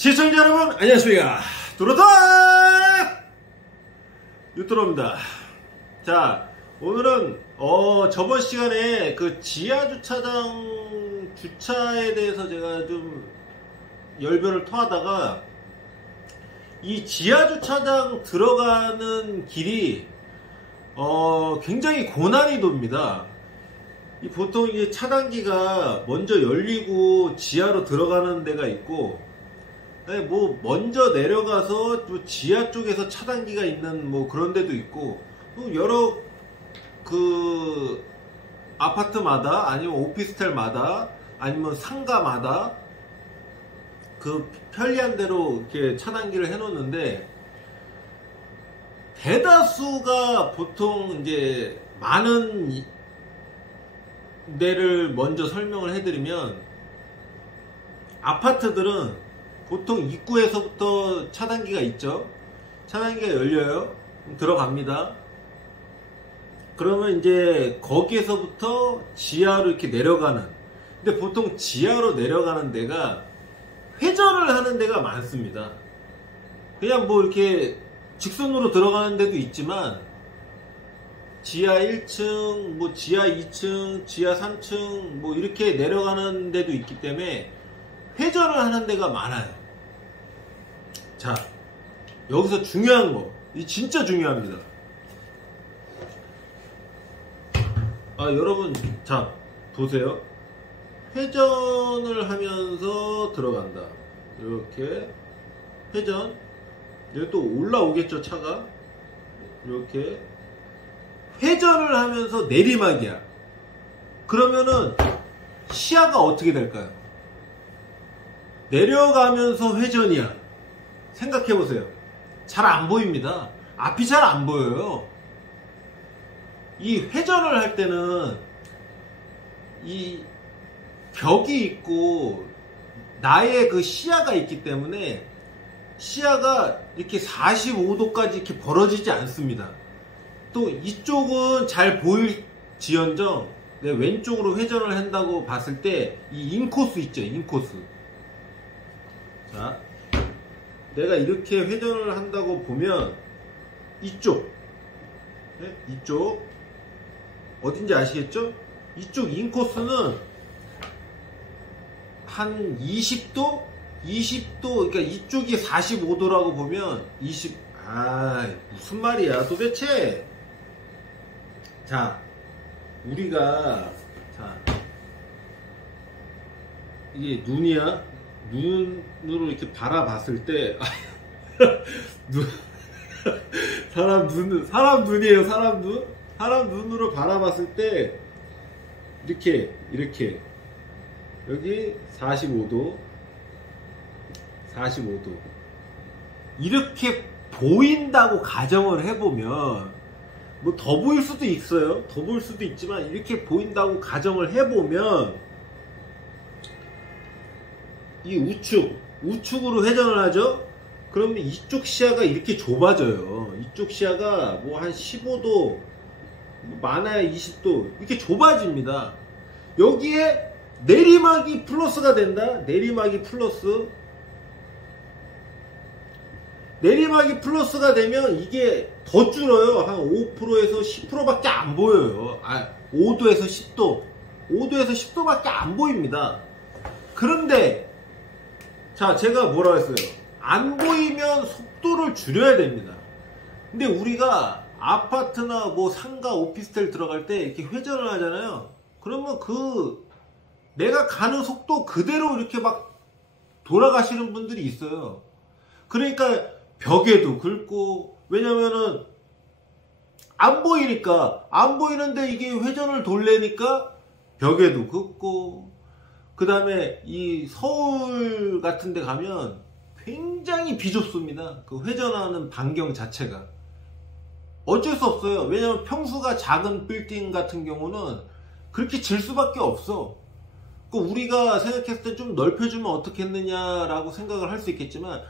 시청자 여러분 안녕하십니까. 뚜루뚜루 유뚜루입니다. 자, 오늘은 저번 시간에 그 지하주차장 주차에 대해서 제가 좀 열변을 토하다가 이 지하주차장 들어가는 길이 굉장히 고난이도입니다. 보통 이게 차단기가 먼저 열리고 지하로 들어가는 데가 있고, 뭐 먼저 내려가서 또 지하 쪽에서 차단기가 있는 뭐 그런 데도 있고, 또 여러 그 아파트마다 아니면 오피스텔마다 아니면 상가마다 그 편리한 대로 이렇게 차단기를 해놓는데, 대다수가 보통 이제 많은 데를 먼저 설명을 해드리면, 아파트들은 보통 입구에서부터 차단기가 있죠. 차단기가 열려요. 들어갑니다. 그러면 이제 거기에서부터 지하로 이렇게 내려가는, 근데 보통 지하로 내려가는 데가 회전을 하는 데가 많습니다. 그냥 뭐 이렇게 직선으로 들어가는 데도 있지만, 지하 1층, 뭐 지하 2층, 지하 3층 뭐 이렇게 내려가는 데도 있기 때문에 회전을 하는 데가 많아요. 자, 여기서 중요한 거, 이 진짜 중요합니다. 여러분, 자 보세요. 회전을 하면서 들어간다. 이렇게 회전. 여기 또 올라오겠죠, 차가. 이렇게 회전을 하면서 내리막이야. 그러면은 시야가 어떻게 될까요? 내려가면서 회전이야. 생각해보세요. 잘 안 보입니다. 앞이 잘 안 보여요. 이 회전을 할 때는 이 벽이 있고 나의 그 시야가 있기 때문에 시야가 이렇게 45도까지 이렇게 벌어지지 않습니다. 또 이쪽은 잘 보일 지연정, 내 왼쪽으로 회전을 한다고 봤을 때 이 인코스 있죠, 인코스. 자, 내가 이렇게 회전을 한다고 보면 이쪽, 네? 이쪽 어딘지 아시겠죠? 이쪽 인코스는 한 20도? 20도, 그러니까 이쪽이 45도라고 보면 무슨 말이야 도대체. 자, 우리가, 자, 이게 눈이야. 눈으로 이렇게 바라봤을 때, 사람 눈이에요, 사람 눈. 사람 눈으로 바라봤을 때, 이렇게, 여기 45도, 이렇게 보인다고 가정을 해보면, 뭐 더 보일 수도 있어요. 더 보일 수도 있지만, 이렇게 보인다고 가정을 해보면, 이 우측으로 회전을 하죠? 그러면 이쪽 시야가 이렇게 좁아져요. 이쪽 시야가 뭐 한 15도, 많아야 20도, 이렇게 좁아집니다. 여기에 내리막이 플러스가 된다? 내리막이 플러스가 되면 이게 더 줄어요. 한 5%에서 10%밖에 안 보여요. 5도에서 10도밖에 안 보입니다. 그런데, 자, 제가 뭐라고 했어요? 안 보이면 속도를 줄여야 됩니다. 근데 우리가 아파트나 뭐 상가, 오피스텔 들어갈 때 이렇게 회전을 하잖아요. 그러면 내가 가는 속도 그대로 이렇게 막 돌아가시는 분들이 있어요. 그러니까 벽에도 긁고, 왜냐면은 안 보이는데 이게 회전을 돌리니까 벽에도 긁고, 그 다음에 이 서울 같은 데 가면 굉장히 비좁습니다. 그 회전하는 반경 자체가. 어쩔 수 없어요. 왜냐면 평수가 작은 빌딩 같은 경우는 그렇게 질 수밖에 없어. 우리가 생각했을 때 좀 넓혀주면 어떻겠느냐라고 생각을 할 수 있겠지만,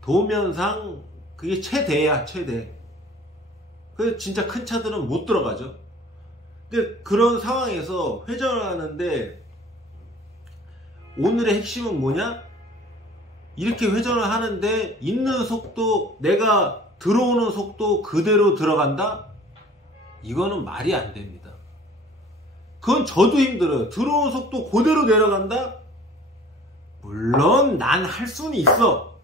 도면상 그게 최대야, 최대. 그래서 진짜 큰 차들은 못 들어가죠. 근데 그런 상황에서 회전을 하는데 오늘의 핵심은 뭐냐? 이렇게 회전을 하는데 있는 속도, 내가 들어오는 속도 그대로 들어간다? 이거는 말이 안 됩니다. 그건 저도 힘들어요. 들어오는 속도 그대로 내려간다? 물론 난 할 수는 있어.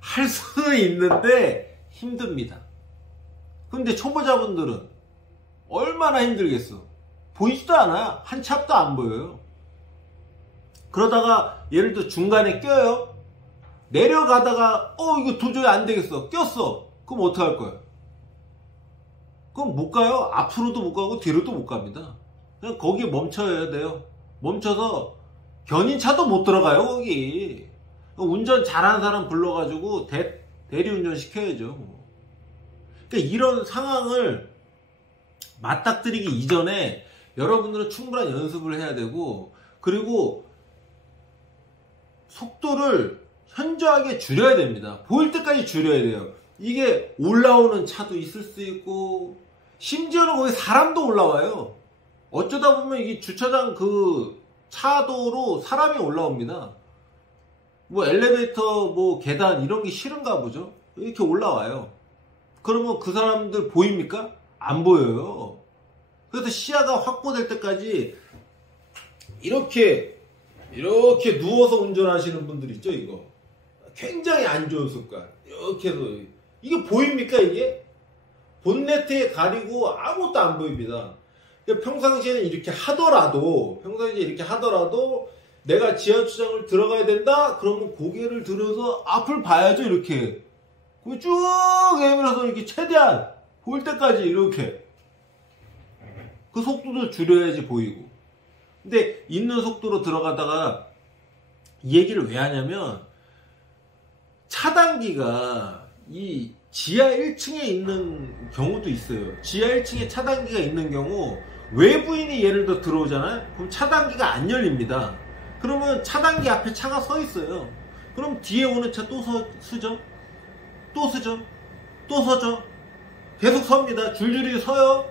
할 수는 있는데 힘듭니다. 근데 초보자분들은 얼마나 힘들겠어. 보이지도 않아요. 한 치 앞도 안 보여요. 그러다가 예를 들어 중간에 껴요. 내려가다가 이거 도저히 안 되겠어. 꼈어. 그럼 어떡할 거야? 그럼 못 가요. 앞으로도 못 가고 뒤로도 못 갑니다. 그냥 거기에 멈춰야 돼요. 멈춰서 견인차도 못 들어가요 거기. 운전 잘하는 사람 불러가지고 대리운전 시켜야죠. 그러니까 이런 상황을 맞닥뜨리기 이전에 여러분들은 충분한 연습을 해야 되고, 그리고 속도를 현저하게 줄여야 됩니다. 보일 때까지 줄여야 돼요. 이게 올라오는 차도 있을 수 있고, 심지어는 거기 사람도 올라와요. 어쩌다 보면 이게 주차장 그 차도로 사람이 올라옵니다. 뭐 엘리베이터, 뭐 계단 이런 게 싫은가 보죠. 이렇게 올라와요. 그러면 그 사람들 보입니까? 안 보여요. 그래서 시야가 확보될 때까지 이렇게 누워서 운전하시는 분들 있죠. 이거 굉장히 안 좋은 습관. 이렇게 해서 이게 보입니까? 이게 본네트에 가리고 아무것도 안 보입니다. 평상시에는 이렇게 하더라도 내가 지하주차장을 들어가야 된다? 그러면 고개를 들어서 앞을 봐야죠. 이렇게 쭉 내밀어서 이렇게 최대한 보일 때까지 이렇게 그 속도도 줄여야지 보이고. 근데 있는 속도로 들어가다가 이 얘기를 왜 하냐면, 차단기가 이 지하 1층에 있는 경우도 있어요. 지하 1층에 차단기가 있는 경우 외부인이 예를 들어 들어오잖아요. 그럼 차단기가 안 열립니다. 그러면 차단기 앞에 차가 서 있어요. 그럼 뒤에 오는 차 또 서죠. 계속 섭니다. 줄줄이 서요.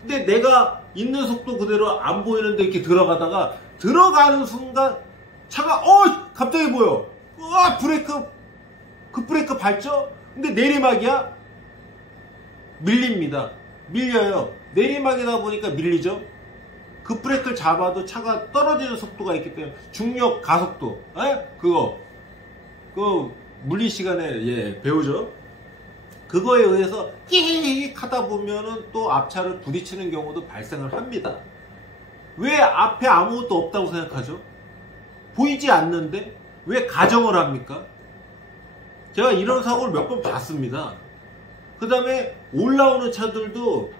근데 내가 있는 속도 그대로 안 보이는데 이렇게 들어가는 순간 차가 갑자기 보여. 브레이크 밟죠? 근데 내리막이야? 밀립니다. 밀려요. 내리막이다 보니까 밀리죠? 급브레이크를 잡아도 차가 떨어지는 속도가 있기 때문에, 중력 가속도, 그거 물리 시간에 배우죠? 그거에 의해서 끼익 하다 보면은 또 앞차를 부딪히는 경우도 발생을 합니다. 왜 앞에 아무것도 없다고 생각하죠? 보이지 않는데 왜 가정을 합니까? 제가 이런 사고를 몇 번 봤습니다. 그 다음에 올라오는 차들도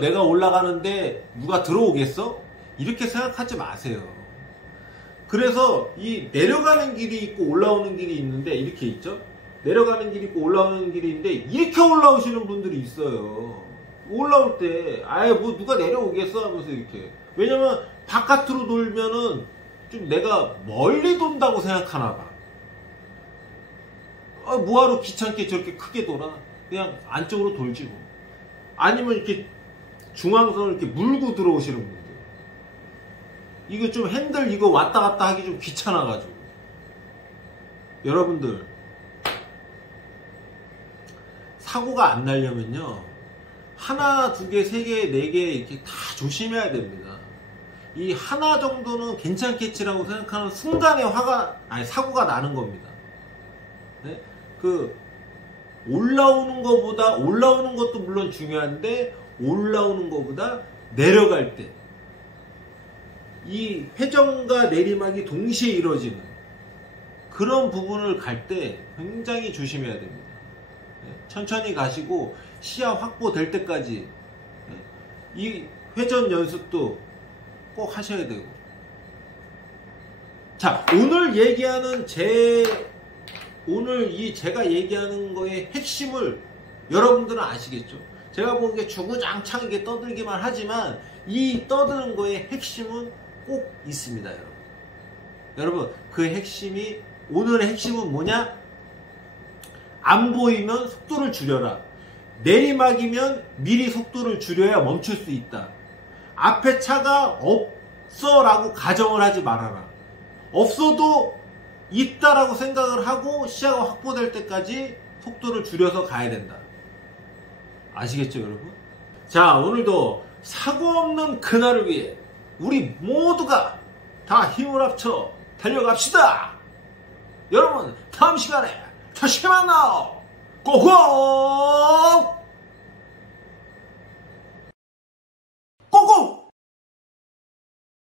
내가 올라가는데 누가 들어오겠어? 이렇게 생각하지 마세요. 그래서 이 내려가는 길이 있고 올라오는 길이 있는데, 이렇게 있죠? 내려가는 길이 있고 올라오는 길이 있는데 이렇게 올라오시는 분들이 있어요. 올라올 때 뭐 누가 내려오겠어 하면서 이렇게. 왜냐면 바깥으로 돌면은 좀 내가 멀리 돈다고 생각하나 봐. 뭐하러 귀찮게 저렇게 크게 돌아. 그냥 안쪽으로 돌지 뭐. 아니면 이렇게 중앙선을 이렇게 물고 들어오시는 분들, 이거 좀 핸들 이거 왔다 갔다 하기 좀 귀찮아가지고. 여러분들, 사고가 안 나려면요, 하나, 두 개, 세 개, 네 개 이렇게 다 조심해야 됩니다. 이 하나 정도는 괜찮겠지라고 생각하는 순간에 사고가 나는 겁니다. 네? 올라오는 것도 물론 중요한데, 올라오는 것보다 내려갈 때 이 회전과 내리막이 동시에 이루어지는 그런 부분을 갈 때 굉장히 조심해야 됩니다. 천천히 가시고 시야 확보될 때까지 이 회전 연습도 꼭 하셔야 되고. 자, 오늘 제가 얘기하는 거의 핵심을 여러분들은 아시겠죠? 제가 보기에 주구장창 이게 떠들기만 하지만 이 떠드는 거의 핵심은 꼭 있습니다, 여러분. 여러분, 그 핵심이, 오늘의 핵심은 뭐냐? 안 보이면 속도를 줄여라. 내리막이면 미리 속도를 줄여야 멈출 수 있다. 앞에 차가 없어라고 가정을 하지 말아라. 없어도 있다라고 생각을 하고 시야가 확보될 때까지 속도를 줄여서 가야 된다. 아시겠죠, 여러분? 자, 오늘도 사고 없는 그날을 위해 우리 모두가 다 힘을 합쳐 달려갑시다. 여러분, 다음 시간에 다시 만나요. 고고!